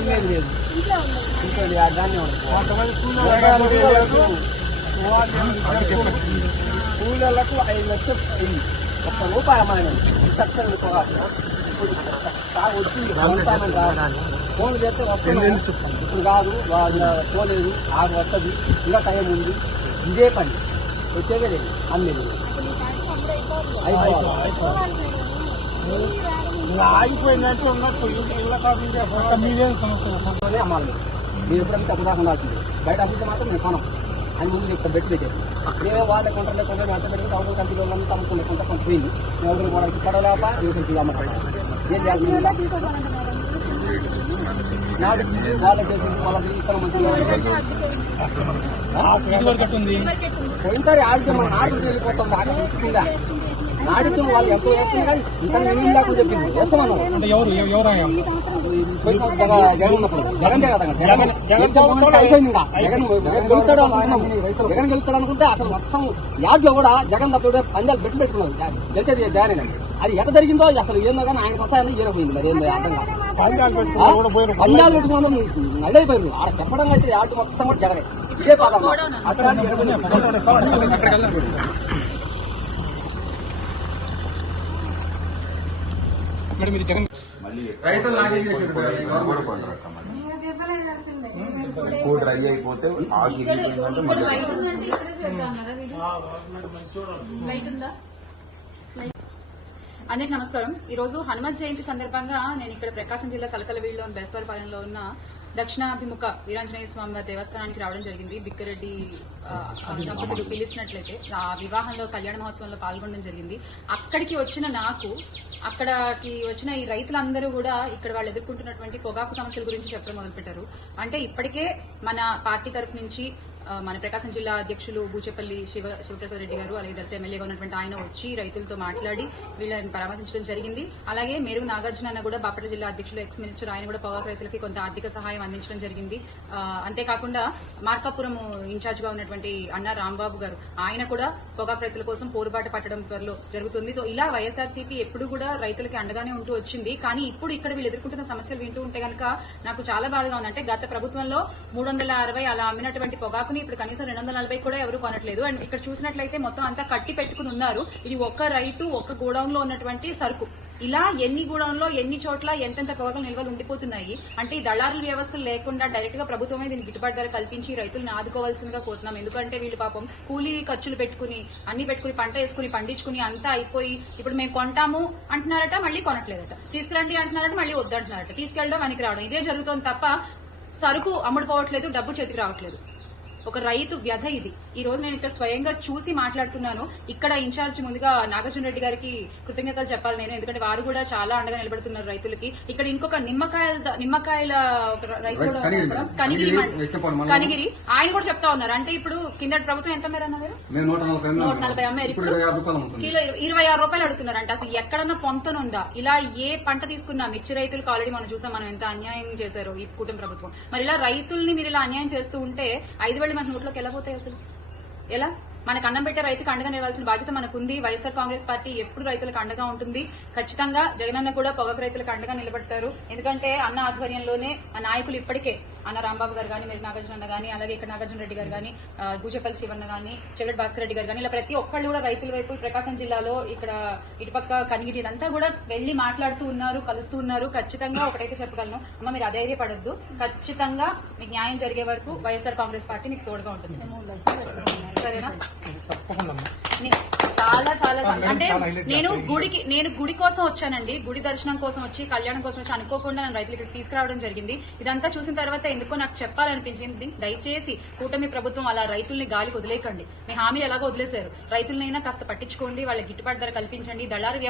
అమ్మేది లేదు ఇంట్లో దాన్ని కూలీలకు ఐదు లక్షలు అయింది ఒక్క రూపాయి అమ్మాయి చక్కని పొగాకు ఫోన్ చేస్తే ఇప్పుడు కాదు వాళ్ళ పోలేదు ఆరు వస్తుంది ఇంకా టైం ఉంది ఇదే పని వచ్చేదే లేదు అన్నీ అయిపోవాలి. ఆగిపోయినట్టు ఉన్నట్టు ఇళ్ళ కాకుండా మీదేం సమస్య అమ్మాలి మీరు ఎప్పుడైనా తప్పు దాకా ఉండాల్సింది. బయట అమ్మితే మాత్రం నేను కొనం. అని ముందు ఇక్కడ పెట్టి పెట్టేది. నేనే వాళ్ళ కొంటారు లేకుండా అంత పెట్టి అవసరం కంపెనీ వాళ్ళని తమ్ముకునే కొంత కొంత పోయింది. నేను ఎవరికి కూడా పడలేక ఎవరికి అమ్మకం ఏం చేయాలి ఇలా తీసుకోవాలంట మేడం. నాడు వాళ్ళ చేసింది వాళ్ళకి ఇక్కడ మంచిగా ఎవరికైనా అద్దెకే ఉంది. ఇదివరకు ఉంది ఇదివరకే ఉంది. పోయినసారి ఆడితే మన నాడు వెళ్ళిపోతుంది. ఆడ నాడితే వాళ్ళు ఎంతో వేస్తుంది కానీ ఇంకా మేము లేకుండా చెప్పింది. వేస్తామన్నాం అంటే ఎవరు ఎవరైనా ఈ సంవత్సరం పోయిన జగన్ జగన్ ఉన్నప్పుడు జగన్ జగన్ జగన్ అయిపోయింది జగన్ జగన్ గెలుస్తాడు అనుకున్నాం. జగన్ గెలుస్తాడు అనుకుంటే అసలు మొత్తం యాడ్లో కూడా జగన్ తప్పుడు పందాలు పెట్టి పెట్టుకున్నాడు గెలిచేది జగన్ అని అది ఎక్కడ జరిగిందో అసలు ఏందో కానీ ఆయన వస్తాయని ఈరపోయింది మరి. ఏందో అర్థం కాదు. పందాలు పెట్టుకున్నాం నల్లైపోయారు. ఆడ చెప్పడం అయితే యాడ్ మొత్తం కూడా జగనే. ఇదే పాదం అక్కడ మీరు జగన్ రైతులు డ్రై అయిపోతే ఆగి అందరికి నమస్కారం. ఈ రోజు హనుమత్ జయంతి సందర్భంగా నేను ఇక్కడ ప్రకాశం జిల్లా సలకలవీడులో బేస్తవారపాలెంలో ఉన్న దక్షిణాభిముఖ వీరాంజనేయ స్వామి వారి దేవస్థానానికి రావడం జరిగింది. బిక్కరెడ్డి దంపతులు పిలిచినట్లయితే ఆ వివాహంలో కళ్యాణ మహోత్సవంలో పాల్గొనడం జరిగింది. అక్కడికి వచ్చిన నాకు అక్కడికి వచ్చిన ఈ రైతులందరూ కూడా ఇక్కడ వాళ్ళు ఎదుర్కొంటున్నటువంటి పొగాకు సమస్యల గురించి చెప్పడం మొదలుపెట్టారు. అంటే ఇప్పటికే మన పార్టీ తరఫు నుంచి మన ప్రకాశం జిల్లా అధ్యక్షులు బూచేపల్లి శివ శివప్రసాద్ రెడ్డి గారు అలాగే దర్శ ఎమ్మెల్యేగా ఉన్నటువంటి ఆయన వచ్చి రైతులతో మాట్లాడి వీళ్ళని పరామర్శించడం జరిగింది. అలాగే మేరు నాగార్జున అన్న కూడా బాపట్ల జిల్లా అధ్యక్షులు ఎక్స్ మినిస్టర్ ఆయన కూడా పొగాకు రైతులకి కొంత ఆర్థిక సహాయం అందించడం జరిగింది. అంతేకాకుండా మార్కాపురం ఇన్ఛార్జ్గా ఉన్నటువంటి అన్న రాంబాబు గారు ఆయన కూడా పొగాకు రైతుల కోసం పోరుబాటు పట్టడం త్వరలో జరుగుతుంది. సో ఇలా వైఎస్ఆర్సీపీ ఎప్పుడు కూడా రైతులకి అండగానే ఉంటూ వచ్చింది. కానీ ఇప్పుడు ఇక్కడ వీళ్ళు ఎదుర్కొంటున్న సమస్యలు వింటూ ఉంటే కనుక నాకు చాలా బాధగా ఉందంటే గత ప్రభుత్వంలో మూడు వందల అరవై అలా అమ్మినటువంటి పొగాకు పొగాకుని ఇప్పుడు కనీసం రెండు వందల నలభై కూడా ఎవరు కొనట్లేదు. అండ్ ఇక్కడ చూసినట్లయితే మొత్తం అంతా కట్టి పెట్టుకుని ఉన్నారు. ఇది ఒక్క రైతు ఒక్క గోడౌన్లో ఉన్నటువంటి సరుకు. ఇలా ఎన్ని గూడంలో ఎన్ని చోట్ల ఎంతెంత పొగాకులు నిల్వలు ఉండిపోతున్నాయి. అంటే ఈ దళారుల వ్యవస్థలు లేకుండా డైరెక్ట్గా ప్రభుత్వమే దీనికి గిట్టుబాటు ధర కల్పించి రైతులను ఆదుకోవాల్సిందిగా కోరుతున్నాం. ఎందుకంటే వీళ్ళు పాపం కూలీ ఖర్చులు పెట్టుకుని అన్ని పెట్టుకుని పంట వేసుకుని పండించుకుని అంతా అయిపోయి ఇప్పుడు మేము కొంటాము అంటున్నారట మళ్ళీ కొనట్లేదట. తీసుకురండి అంటున్నారట మళ్ళీ వద్దంటున్నారట. తీసుకెళ్ళడం వెనక్కి రావడం. ఇదే జరుగుతుంది తప్ప సరుకు అమ్ముడుపోవట్లేదు డబ్బు చేతికి రావట్లేదు. ఒక రైతు వ్యధ ఇది. ఈ రోజు నేను ఇక్కడ స్వయంగా చూసి మాట్లాడుతున్నాను. ఇక్కడ ఇన్ఛార్జ్ ముందుగా నాగార్జున రెడ్డి గారికి కృతజ్ఞతలు చెప్పాలి నేను. ఎందుకంటే వారు కూడా చాలా అండగా నిలబడుతున్నారు రైతులకి. ఇక్కడ ఇంకొక నిమ్మకాయల నిమ్మకాయల రైతు కూడా కనిగిరి. కనిగిరి ఆయన కూడా చెప్తా ఉన్నారు. అంటే ఇప్పుడు కింద ప్రభుత్వం ఎంత మేర అన్నారు? నూట నలభై అమ్మారు అమ్ముతుంది కిలో ఇరవై ఆరు రూపాయలు అడుగుతున్నారు అంటే అసలు ఎక్కడన్నా పొంతనుందా? ఇలా ఏ పంట తీసుకున్నా మిర్చి రైతులకు ఆల్రెడీ మనం చూసాం మనం ఎంత అన్యాయం చేశారు ఈ కూటమి ప్రభుత్వం. మరి ఇలా రైతుల్ని మీరు ఇలా అన్యాయం చేస్తూ ఉంటే ఐదు వేలు మన నోట్లోకి ఎలా పోతాయి అసలు ఎలా? మనకు అన్నం పెట్టే రైతుకు అండగా నిలవాల్సిన బాధ్యత మనకుంది. వైఎస్ఆర్ కాంగ్రెస్ పార్టీ ఎప్పుడు రైతులకు అండగా ఉంటుంది. ఖచ్చితంగా జగనన్న కూడా పొగకు రైతులకు అండగా నిలబడతారు. ఎందుకంటే అన్న ఆధ్వర్యంలోనే ఆ నాయకులు ఇప్పటికే అన్న రాంబాబు గారు కానీ మీరు నాగార్జున అన్న కానీ అలాగే ఇక్కడ నాగార్జున రెడ్డి గారు కానీ భూజపల్లి శివన్న కానీ చెగట్ భాస్కర్ రెడ్డి గారు కానీ ఇలా ప్రతి ఒక్కళ్ళు కూడా రైతుల వైపు ప్రకాశం జిల్లాలో ఇక్కడ ఇటుపక్క కనిగిడి ఇదంతా కూడా వెళ్ళి మాట్లాడుతూ ఉన్నారు కలుస్తూ ఉన్నారు. ఖచ్చితంగా ఒకటైతే చెప్పగలను. అమ్మ మీరు అధైర్యపడొద్దు. ఖచ్చితంగా మీకు న్యాయం జరిగే వరకు వైఎస్ఆర్ కాంగ్రెస్ పార్టీ మీకు తోడుగా ఉంటుంది. సరేనా? చాలా చాలా అంటే నేను గుడికి నేను గుడి కోసం వచ్చానండి. గుడి దర్శనం కోసం వచ్చి కళ్యాణం కోసం వచ్చి అనుకోకుండా నేను రైతులు ఇక్కడ తీసుకురావడం జరిగింది. ఇదంతా చూసిన తర్వాత ఎందుకో నాకు చెప్పాలనిపించింది. దయచేసి కూటమి ప్రభుత్వం అలా రైతుల్ని గాలికి వదిలేయకండి. మీ హామీలు ఎలాగో వదిలేశారు. రైతులనైనా కాస్త పట్టించుకోండి. వాళ్ళకి గిట్టుబాటు ధర కల్పించండి. దళారు